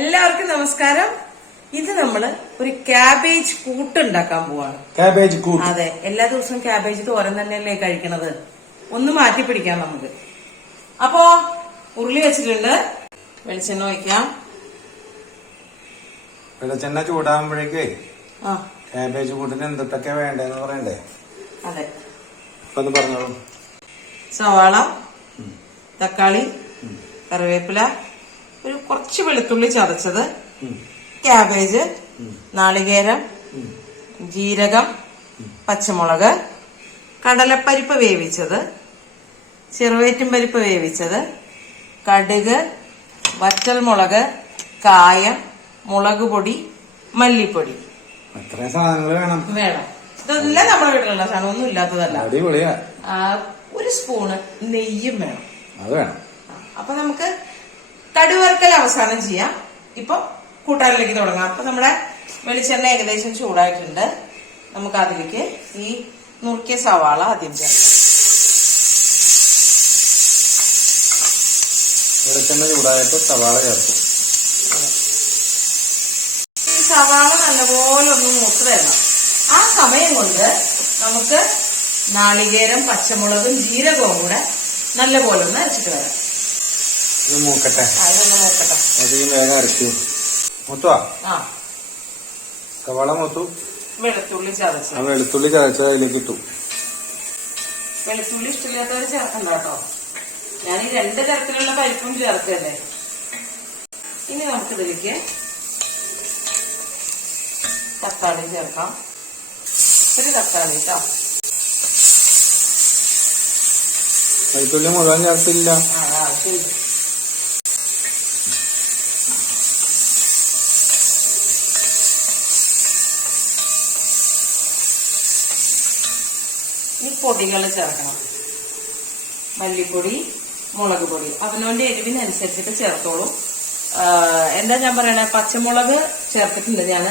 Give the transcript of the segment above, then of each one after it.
എല്ലാവർക്കും നമസ്കാരം. ഇത് നമ്മള് ഒരു ക്യാബേജ് കൂട്ട് ഉണ്ടാക്കാൻ പോവാണ്. ക്യാബേജ് കൂട്ട്. അതെ, എല്ലാ ദിവസവും ക്യാബേജ് തോരൻ തന്നെയല്ലേ കഴിക്കണത്. ഒന്ന് മാറ്റി പിടിക്കാം നമുക്ക്. അപ്പോ ഉരുളി വെച്ചിട്ടുണ്ട്, വെളിച്ചെണ്ണ ഒഴിക്കാം. വെളിച്ചെണ്ണ ചൂടാകുമ്പോഴേക്കേ ക്യാബേജ് കൂട്ടിന് എന്തൊക്കെ വേണ്ടെന്ന് പറയണ്ടേ? അതെ, അപ്പൊ പറഞ്ഞോളൂ. സവാള, തക്കാളി, കറിവേപ്പില, ഒരു കുറച്ച് വെളുത്തുള്ളി ചതച്ചത്, ക്യാബേജ്, നാളികേരം, ജീരകം, പച്ചമുളക്, കടലപ്പരിപ്പ് വേവിച്ചത്, ചെറുവേറ്റും പരിപ്പ് വേവിച്ചത്, കടുക്, വറ്റൽമുളക്, കായം, മുളക് പൊടി, മല്ലിപ്പൊടി. അത്രയും സാധനങ്ങൾ വേണം. ഇതെല്ലാം നമ്മുടെ വീട്ടിലുള്ള സാധനം, ഒന്നും ഇല്ലാത്തതല്ല. അടിപൊളിയാ. ഒരു സ്പൂണ് നെയ്യും വേണം. അത് വേണം. അപ്പൊ നമുക്ക് കടുവറുക്കൽ അവസാനം ചെയ്യാം. ഇപ്പൊ കൂട്ടാനിലേക്ക് തുടങ്ങാം. അപ്പൊ നമ്മുടെ വെളിച്ചെണ്ണ ഏകദേശം ചൂടായിട്ടുണ്ട്. നമുക്ക് അതിലേക്ക് ഈ നുറുക്കിയ സവാള ആദ്യം ചേർക്കാം. വെളിച്ചെണ്ണ ചൂടായിട്ട് സവാള ചേർക്കും. ഈ സവാള നല്ലപോലെ ഒന്ന് മൂത്ത് വരണം. ആ സമയം കൊണ്ട് നമുക്ക് നാളികേരം, പച്ചമുളകും ജീരകവും കൂടെ നല്ലപോലെ ഒന്ന് അരച്ചിട്ട് വരാം. ഇത് മൂക്കട്ടെ. ഇതൊന്ന് മൂക്കട്ടെ. വേഗം അരച്ചു മൂത്തുവാ. സവാള മൂത്തു. വെളുത്തുള്ളി ചതച്ച് വെളുത്തുള്ളി ചതച്ച് അതിലേക്ക് ഇട്ടു. വെളുത്തുള്ളി ഇഷ്ടമില്ലാത്തവർ ചേർക്കണ്ട കേട്ടോ. ഞാൻ ഈ 2 തരത്തിലുള്ള പരിപ്പും ചേർക്കല്ലേ. ഇനി നമുക്കിതിലേക്ക് തക്കാളി ചേർക്കാം. ഒരു തക്കാളി കേട്ടോ. വെളുത്തുള്ളി മുഴുവൻ ചേർത്തില്ല. ഈ പൊടികൾ ചേർക്കണം. മല്ലിപ്പൊടി, മുളക് പൊടി അവനവന്റെ എരിവിനനുസരിച്ചിട്ട് ചേർത്തോളൂ. എന്താ ഞാൻ പറയണേ, പച്ചമുളക് ചേർത്തിട്ടുണ്ട്. ഞാൻ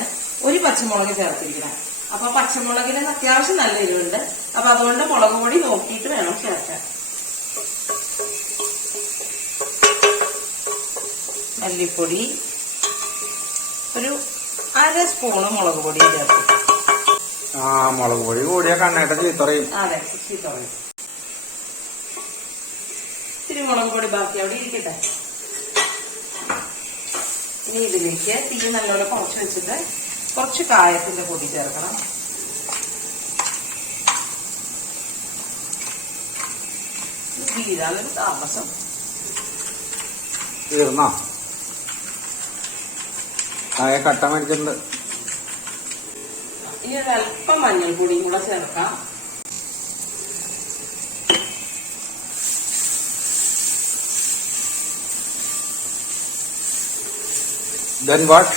ഒരു പച്ചമുളക് ചേർത്തിരിക്കണം. അപ്പൊ പച്ചമുളകിന് അത്യാവശ്യം നല്ല എരിവുണ്ട്. അപ്പൊ അതുകൊണ്ട് മുളക് പൊടി നോക്കിയിട്ട് വേണം ചേർക്കാൻ. മല്ലിപ്പൊടി ഒരു 1/2 സ്പൂണ് മുളക് പൊടി ചേർക്കും. മുളക് പൊടി കൂടിയ കണ്ണേട്ട ചീത്തറയും. അതെ, ചീത്തറയും. ഇത്തിരി മുളക് പൊടി ബാക്കി അവിടെ ഇരിക്കട്ടെ. ഇനി ഇതിലേക്ക് തീ നല്ലോണം കുറച്ച് വെച്ചിട്ട് കുറച്ച് കായത്തിന്റെ പൊടി ചേർക്കണം. വീരാനൊരു താമസം. തീർന്നോ? കായ കട്ട മേടിച്ചിട്ടുണ്ട്. ഇനി ഒരല്പം മഞ്ഞൾപ്പൊടിയും കൂടെ ചേർക്കാം. Then what?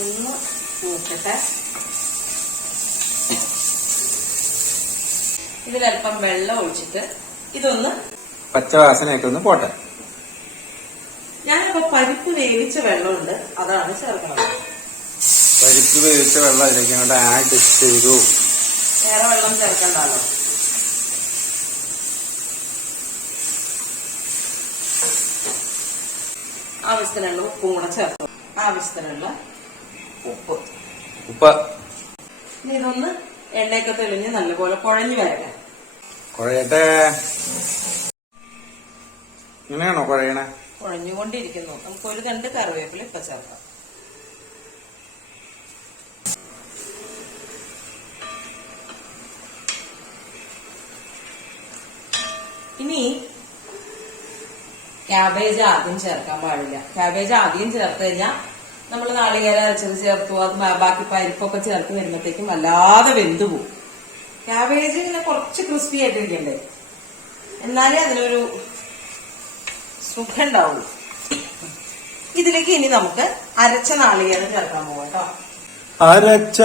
ഒന്ന് നോക്കട്ടെ. ഇതിലല്പം വെള്ളം ഒഴിച്ചിട്ട് ഇതൊന്ന് പച്ചവാസനയൊക്കെ ഒന്ന് പോട്ടെ. ഞാനിപ്പോ പരിപ്പ് വേവിച്ച വെള്ളമുണ്ട്, അതാണ് ചേർക്കുന്നത്. പരിപ്പ് വേവിച്ച വെള്ളം അതിലേക്ക് അങ്ങോട്ട് ആഡ് ചെയ്തു. വേറെ വെള്ളം ചേർക്കണ്ടല്ലോ. ആവശ്യത്തിനുള്ള ഉപ്പും കൂടെ ചേർത്തു. ആവശ്യത്തിനുള്ള ഉപ്പ്. ഇനി ഇതൊന്ന് എണ്ണയൊക്കെ തെളിഞ്ഞ് നല്ലപോലെ കുഴഞ്ഞു വരട്ടെ. കുഴയട്ടെ. ഇങ്ങനെയാണോ കുഴയണേ? കുഴഞ്ഞുകൊണ്ടിരിക്കുന്നു. നമുക്ക് ഒരു 2 കറിവേപ്പില ഇപ്പൊ ചേർക്കാം. ഇനി ക്യാബേജ് ആദ്യം ചേർക്കാൻ പാടില്ല. ക്യാബേജ് ആദ്യം ചേർത്ത് കഴിഞ്ഞാൽ നമ്മൾ നാളികേരം അരച്ചത് ചേർത്തു, അത് ബാക്കി പരിപ്പൊക്കെ ചേർത്ത് വരുമ്പോഴത്തേക്കും വല്ലാതെ വെന്തു പോകും. ക്യാബേജ് ഇങ്ങനെ കുറച്ച് ക്രിസ്പി ആയിട്ടിരിക്കണ്ടേ, എന്നാലേ അതിനൊരു സുഖം ഉണ്ടാവുള്ളൂ. ഇതിലേക്ക് ഇനി നമുക്ക് അരച്ച നാളികേരം ചേർക്കാൻ പോകാം കേട്ടോ. അരച്ച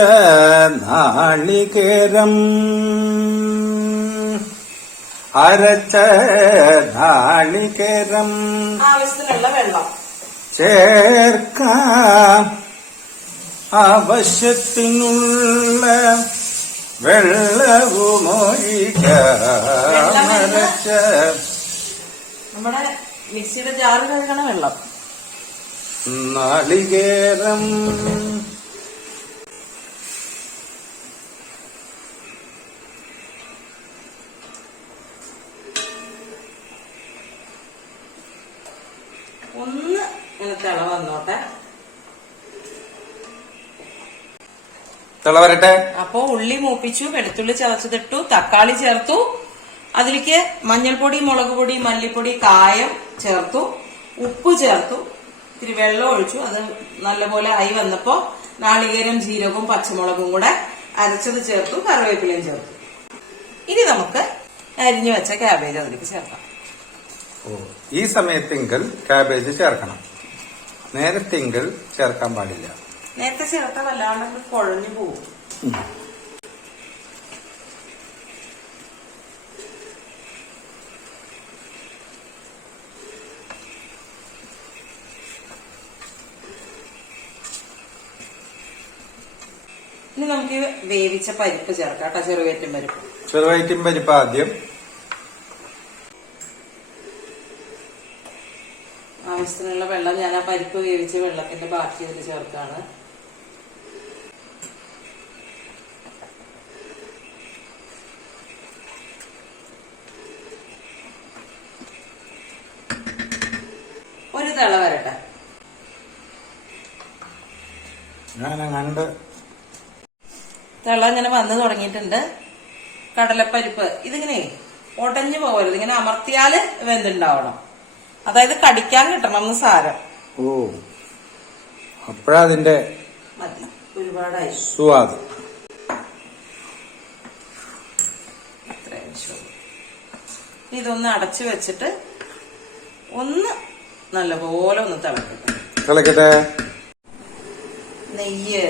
നാളികേരം, അരച്ച നാളികേരം ആവശ്യത്തിനുള്ള വെള്ളം ചേർക്കാം. ആവശ്യത്തിനുള്ള വെള്ളവുമൊഴിക്കാം. നമ്മുടെ മിക്സിയുടെ ജാറ് കഴുകണ വെള്ളം. നാളികേരം. ഒന്ന് ഇങ്ങനെ തിള വന്നോട്ടെ. തിള വരട്ടെ. അപ്പൊ ഉള്ളി മൂപ്പിച്ചു, വെളുത്തുള്ളി ചതച്ചതിട്ടു, തക്കാളി ചേർത്തു, അതിലേക്ക് മഞ്ഞൾപ്പൊടി, മുളക് പൊടി, മല്ലിപ്പൊടി, കായം ചേർത്തു, ഉപ്പ് ചേർത്തു, ഇത്തിരി വെള്ളം ഒഴിച്ചു. അത് നല്ലപോലെ ആയി വന്നപ്പോ നാളികേരം, ജീരകവും പച്ചമുളകും കൂടെ അരച്ചത് ചേർത്തു, കറിവേപ്പിലയും ചേർത്തു. ഇനി നമുക്ക് അരിഞ്ഞു വെച്ച ക്യാബേജ് അതിലേക്ക് ചേർക്കാം. ഈ സമയത്തെങ്കിൽ ക്യാബേജ് ചേർക്കണം. നേരത്തെങ്കിൽ ചേർക്കാൻ പാടില്ല. നേരത്തെ ചേർത്ത വല്ലാണ്ട് കുഴഞ്ഞു പോകും. ഇനി നമുക്ക് വേവിച്ച പരിപ്പ് ചേർക്കാം കേട്ടോ. ചെറുവയറ്റും പരിപ്പ്. ചെറുവയറ്റും പരിപ്പ് ആദ്യം. ആവശ്യത്തിനുള്ള വെള്ളം ഞാൻ ആ പരിപ്പ് വേവിച്ച വെള്ളത്തിന്റെ ബാക്കി ഇതിൽ ചേർത്താണ്. ഒരു തിള വരട്ടെ. ഞാനങ്ങണ്ട് തിള ഇങ്ങനെ വന്ന് തുടങ്ങിയിട്ടുണ്ട്. കടലപ്പരിപ്പ് ഇതിങ്ങനെ ഉടഞ്ഞു പോകരുത്, ഇങ്ങനെ അമർത്തിയാല് വെന്തുണ്ടാവണം. അതായത് കടിക്കാൻ കിട്ടണം എന്ന് സാരം. അപ്പോഴതിന്റെ മതി, ഒരുപാടായി. സ്വാദ്. ഇതൊന്ന് അടച്ചു വെച്ചിട്ട് ഒന്ന് നല്ലപോലെ ഒന്ന് തിളക്കട്ടെ. തിളക്കട്ടെ. നെയ്യ്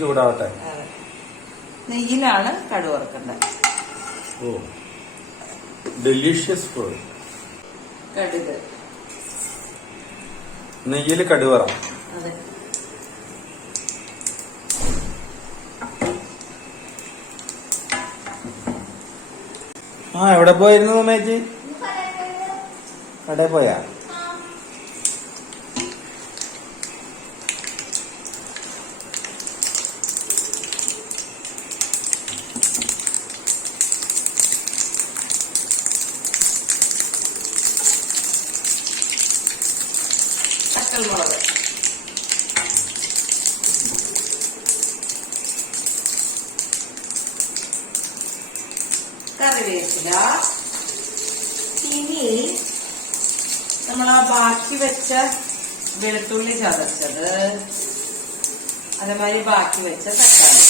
ചൂടാവട്ടെ. നെയ്യിലാണ് കടുക് വറുക്കേണ്ടത്. Delicious food. കടുക് നെയ്യില് കടുക് വറ. അതെ. എവിടെ പോയിരുന്നു മേച്ചി? കടയിൽ പോയാ? മുളക്, കറിവേപ്പില. ഇനി നമ്മളാ ബാക്കി വെച്ച വെളുത്തുള്ളി ചതച്ചത്, അതേമാതിരി ബാക്കി വെച്ച തക്കാളി.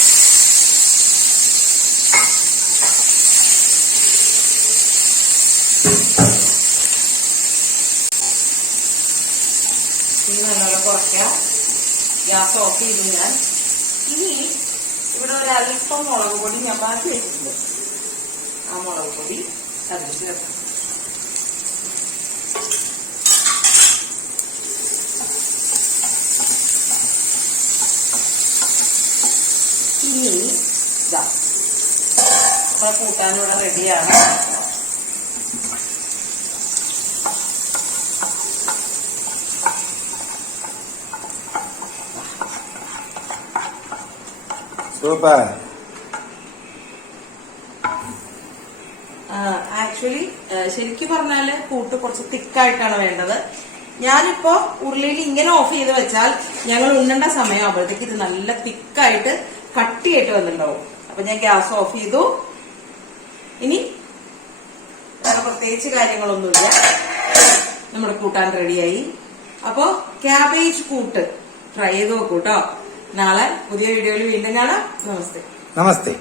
ഇനി നല്ലോണം കുറയ്ക്കാം. ഗ്യാസ് ഓഫ് ചെയ്തു ഞാൻ. ഇനി ഇവിടെ ഒരു അല്പം മുളക് പൊടി ഞാൻ ബാക്കി വെച്ചിട്ടുണ്ട്. ആ മുളക് പൊടി അതിൽ ചേർക്കാം. ഇനി ഇതാ നമ്മളെ കൂട്ടാനിവിടെ റെഡിയാണ്. സൂപ്പർ. ആക്ച്വലി ശരിക്കും പറഞ്ഞാല് കൂട്ട് കുറച്ച് തിക്കായിട്ടാണ് വേണ്ടത്. ഞാനിപ്പോ ഉരുളിയിൽ ഇങ്ങനെ ഓഫ് ചെയ്ത് വെച്ചാൽ ഞങ്ങൾ ഉണ്ണേണ്ട സമയം ആകുമ്പോഴത്തേക്ക് ഇത് നല്ല തിക്കായിട്ട് കട്ടിയായിട്ട് വന്നിട്ടുണ്ടാവും. അപ്പൊ ഞാൻ ഗ്യാസ് ഓഫ് ചെയ്തു. ഇനി വേറെ പ്രത്യേകിച്ച് കാര്യങ്ങളൊന്നുമില്ല, നമ്മുടെ കൂട്ടാൻ റെഡിയായി. അപ്പോ ക്യാബേജ് കൂട്ട് ട്രൈ ചെയ്ത് നോക്കൂ കേട്ടോ. നാളെ പുതിയ വീഡിയോയിൽ വീണ്ടും കാണാം. നമസ്തേ. നമസ്തേ.